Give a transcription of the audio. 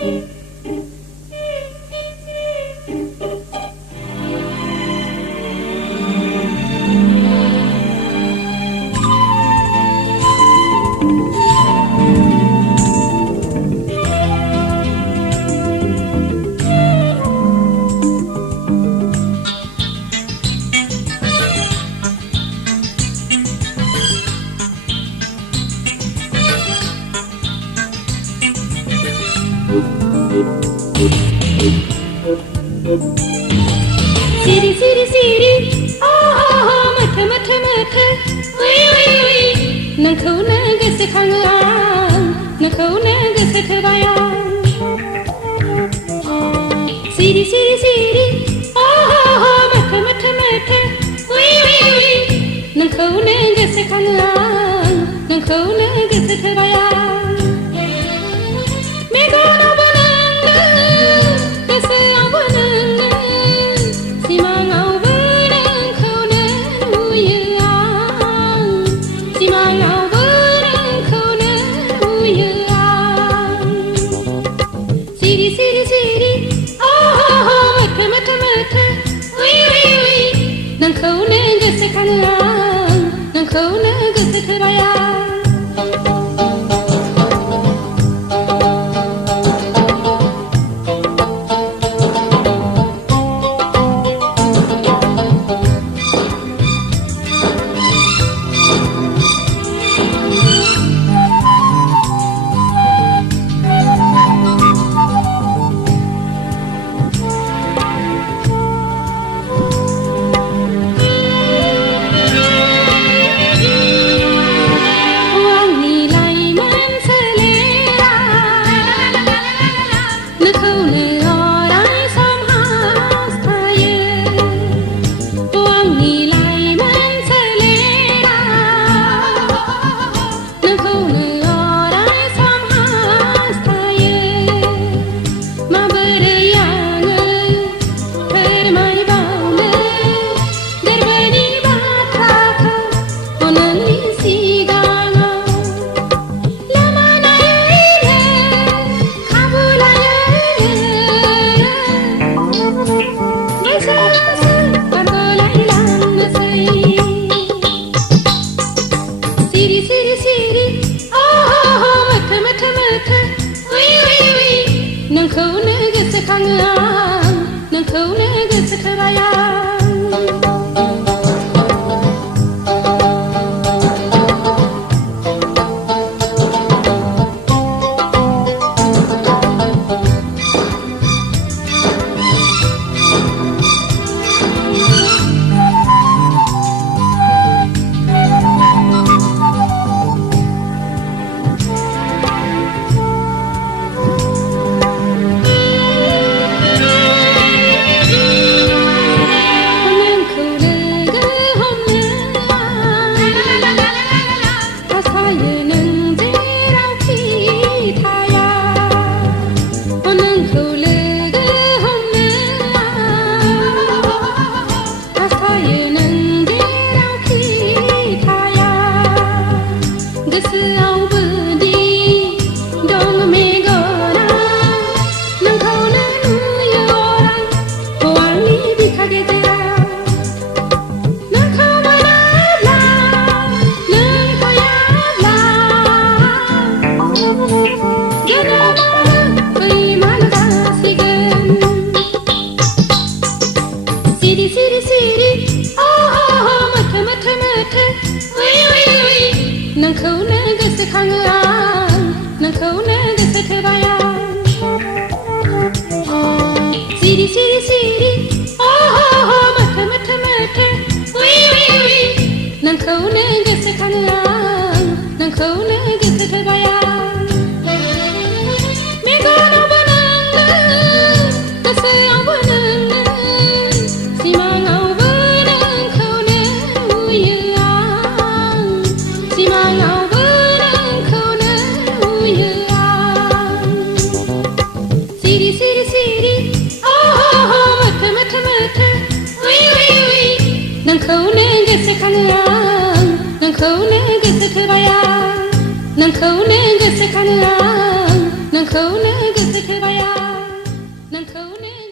Siri siri siri mata mata mata oi nangkau na goसोखाङो नोंखौ गोसोथोबाय Siri siri siri mata mata mata oi नोंखौ गोसोखाङो नोंखौ गोसोथोबाय नोंखौ गोसोखाङो नोंखौ गोसोथोबाय नोंखौ गोसोखाङो नोंखौ गोसोथोबाय नोंखौ गोसोखाङो नोंखौ गोसोथोबाय Siri siri siri mata mata mata नोंखौ गोसोखाङो नोंखौ गोसोथोबाय मेगनावबो नोङो गोसोआवबो नोङो सिमाङावबो नोंखौ नुयो सिमाङावबो नोंखौ नुयो Siri siri siri mata mata mata नोंखौ गोसोखाङो नोंखौ गोसोथोबाय नोंखौ गोसोखाङो नोंखौ गोसोथोबाय नंखौ